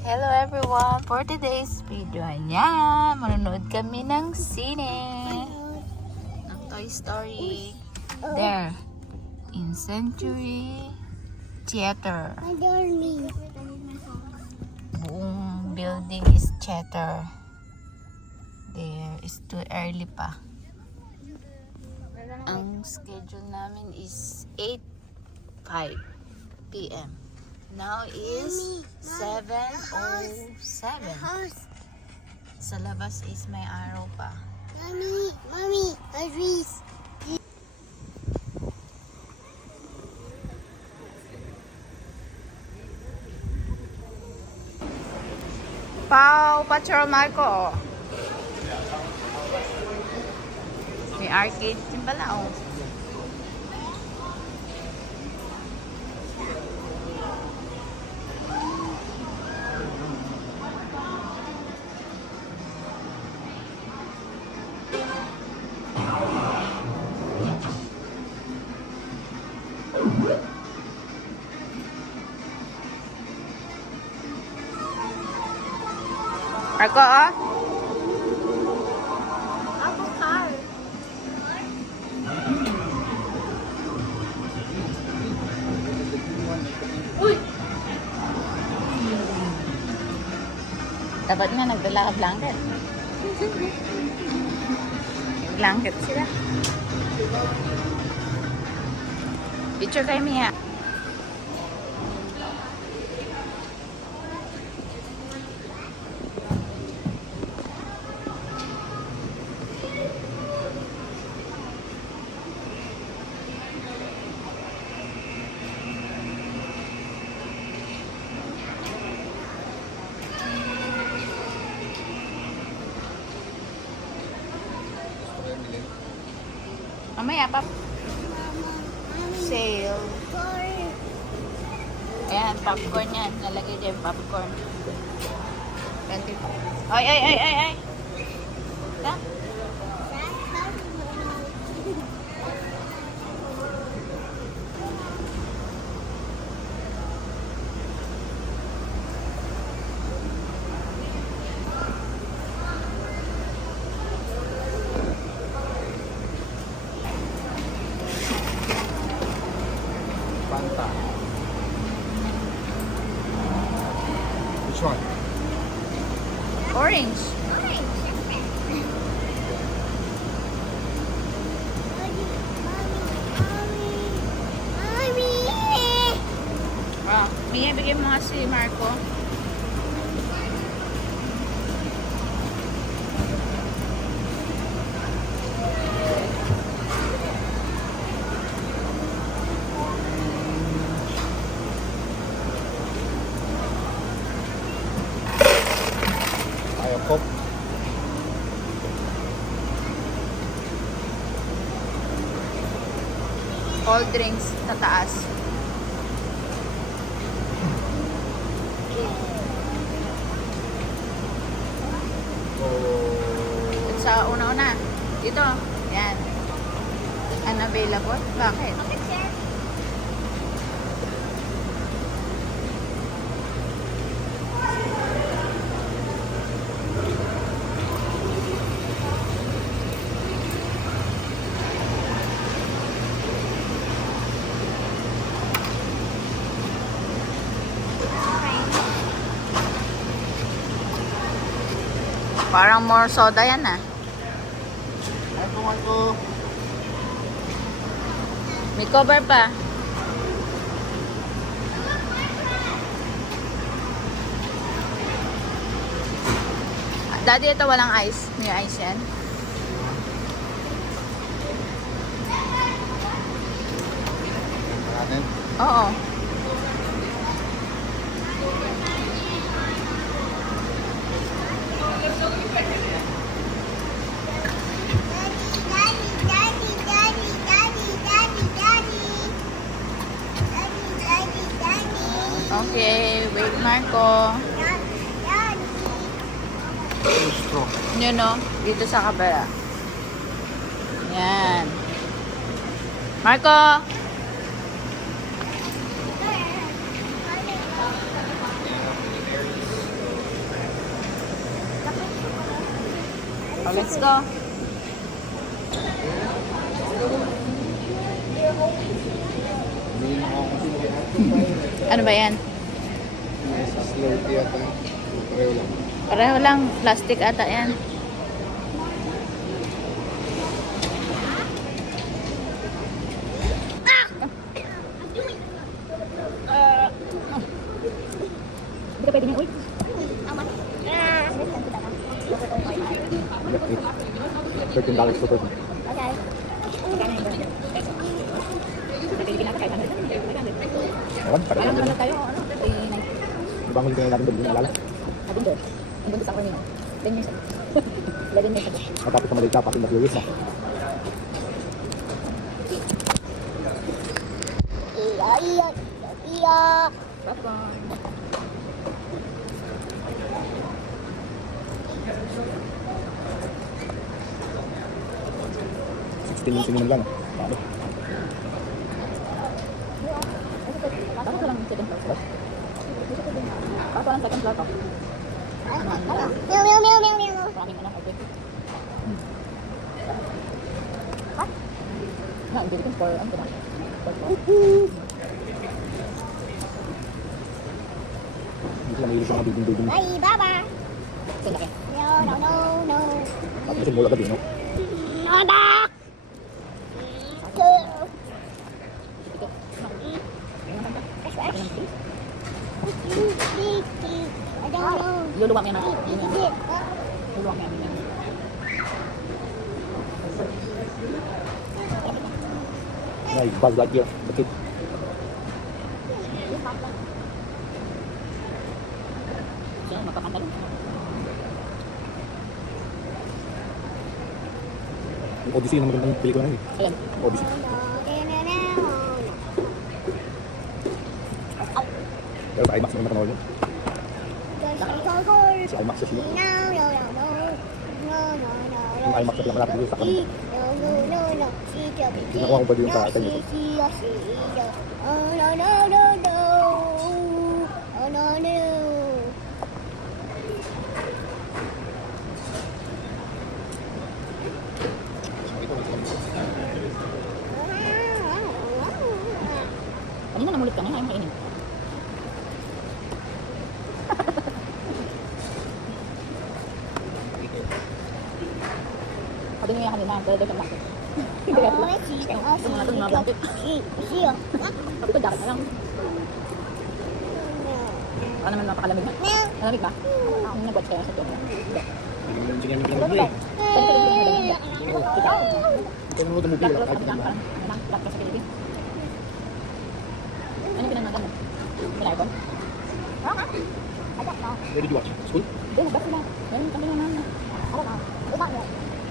Hello everyone! For today's video, ayan, manonood kami ng sine. Ng Toy Story. There. In Century Theater. Buong building is theater. There is too early pa. Ang schedule namin is 8:05 p.m. Now is 7:07. Sa labas is may araw pa. Mommy, Aris. Pau, Patrol Marco. May arcade din pala, oh. Marco, oh. Ako car. Uy! Dapat nga nagdala ka blanket. Yung blanket sila. Picture kayo, Mia. Mamaya pa. Sale. Ayan, popcorn yan. Nalagay din popcorn. 20. Ay, ay, ay, ay, ay. Ta? Fanta. Which one? Orange. Ah, Mia, bigyan mo nga si Marco. Ayaw Coke. Cold drinks sa taas. Oh. At sa una-una. Dito. Yan. Unavailable? Bakit? Parang more soda yan, ah. Ito. May cover pa. Daddy, ito walang ice. May ice yan. Kanin. Oo. Okay, wait, Marco. Straw. Yun, no? Dito sa kabila. Yan. Marco! Oh, let's go. Ano ba yan? Nasa Slurpee yata. Pareho lang. Pareho lang. Plastic ata yan. Hindi ka pwede niya, uy. $13 per person. Ewan, parang Alam yun. naman tayo, ano? Ibang huli natin doon, hindi naalala. Abin doon. Ang buntis ako rin yun. 10 years ago. 11 years ago. Matapos sa Malaysia, pati na Furious na. Popcorn. Yung sinunod lang. Paano? Bakit walang second floor, sir? Bakit walang second floor to? Meow, meow, meow, meow, meow. Maraming ano, okay. What? No, hindi ko for, ano ba? Hindi sila mahilig sa mga building-building. Bye, Baba. Saan laki? No, no, no, no. At kasi mula gabi, no? Baba. Ito. Ayun ang kanta. Fresh, Ayun fresh. ang tea. I don't know. Luluwang yan ako. Yun yan. Is it? Luluwang yan. Yun yan. Nice, Buzz Lightyear. The kid. Siya, magkakanta rin. Yung Odyssey, yung magandang pelikula na yun. Ayan. Odyssey. Pero sa IMAX naman napanood yun. Sa IMAX sa sila. Yung IMAX na pinakamalapit dito sa kanila. Nakuha ko ba din sa atin dito? Kanina namulit ka na. Ayaw kainin. Sabi niyo yan kanina. Pero doon siyang bakit. Sabi ko, jacket na lang. Baka naman napakalamig na. Malamig ba? Ang nag-watch kaya sa Tokyo. Hindi. Hindi namin pinag-movie eh. Pwede ka rin yung Ikaw. Ito nanonood ng movie, Black wala Rose, kahit ano ka? naman. Black ka sa Philippines. Ano yung pinanagan mo? May aircon? Where did you watch? School? Hindi, nag-back sila. Meron kami naman. Did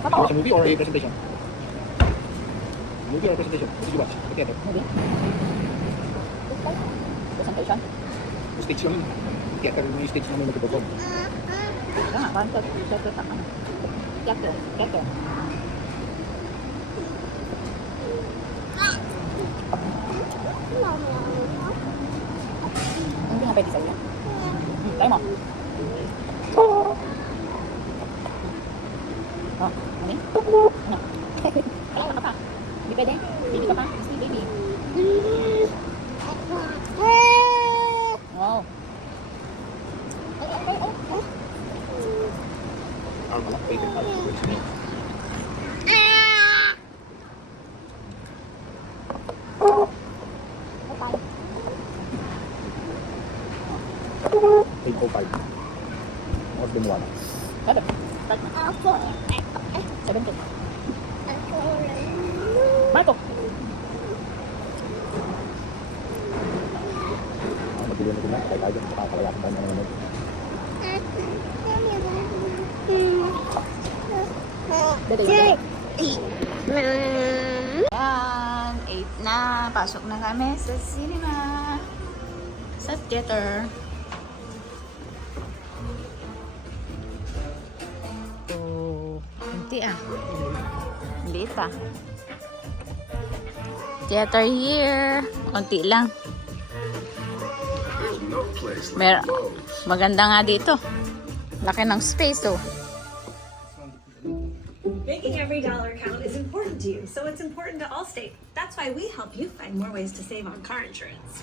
you watch a movie or a presentation? Movie or presentation? What did you watch? Sa theater? Movie? Presentation? Stage lang yun. Theater, may stage namin mag-perform. Ito nga, parang theater sa ano. Theater. Hindi nga pwede sa ulan. Try mo. Oh, ano yun? Ano? Kailangan ka pa. Hindi pwede. Baby ka pa. Kasi baby. Wow. Ang malak, pwede pa. Take 05. What's the one? Seven. Start na. 17. Marco. Magbili na din na. Kahit ayaw, makakalayasin tayo ng nanonood. Yan, 8 na. Pasok na kami sa cinema. Sa theater. Oh, kunti ah. Liit ah. Theater here. Kunti lang. Maganda nga dito. Laki ng space oh. Making every dollar count is important to you, so it's important to Allstate. That's why we help you find more ways to save on car insurance.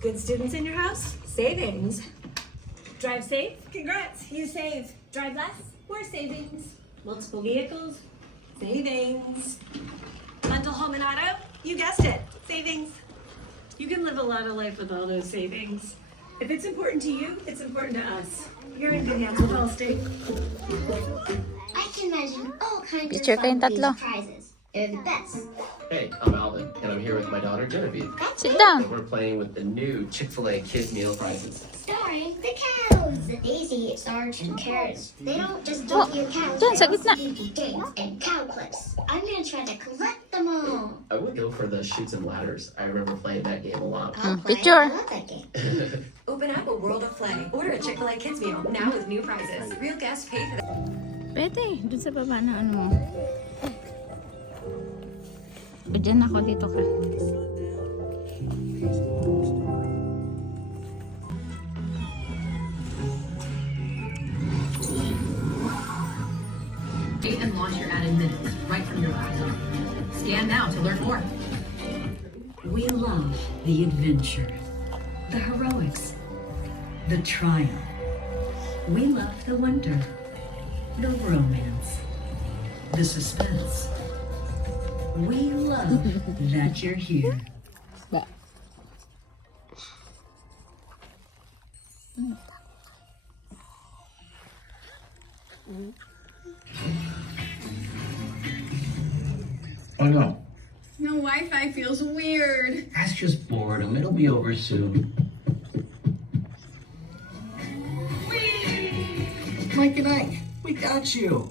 Good students in your house? Savings. Drive safe? Congrats, you save. Drive less? More savings. Multiple vehicles? Savings. Rental home and auto? You guessed it. Savings. You can live a lot of life with all those savings. If it's important to you, it's important to us. You're in good hands with Allstate. I can imagine all kinds Picture of fun kayong with these tatlo. prizes. They're the best. Hey, I'm Alvin, and I'm here with my daughter Genevieve. Sit down. And we're playing with the new Chick-fil-A Kids Meal Prizes. Starring the cows. Daisy, Sarge, and Carrots. They don't just Oh, give you cows. dyan, They sa also gitna. give you games and cow clips. I'm gonna try to collect them all. I would go for the Chutes and Ladders. I remember playing that game a lot. I'll play. picture. I love that game. Open up a world of play. Order a Chick-fil-A Kids Meal now with new prizes. Real guests pay for Pwede, dun sa baba na ano mo. O, dyan ako, dito ka. And launch your ad in minutes, right from your laptop. Scan now to learn more. We love the adventure, the heroics, the triumph. We love the wonder, the romance, the suspense. We love that you're here. Oh no, No Wi-Fi feels weird. that's just boredom. It'll be over soon. Mike and Ike, we got you.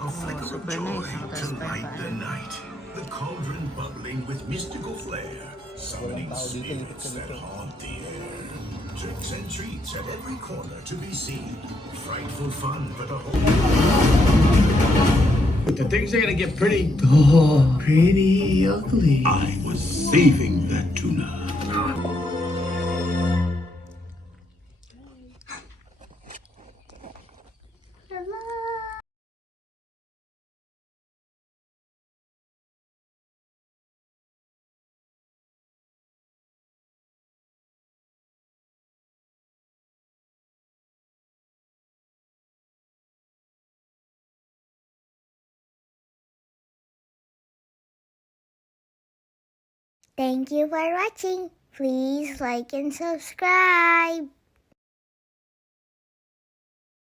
A flicker of joy to light the night. The cauldron bubbling with mystical flair, summoning spirits that haunt the air. Tricks and treats at every corner to be seen. Frightful fun for the whole. But the things are gonna get pretty ugly. I was saving that tuna. Thank you for watching. Please like and subscribe.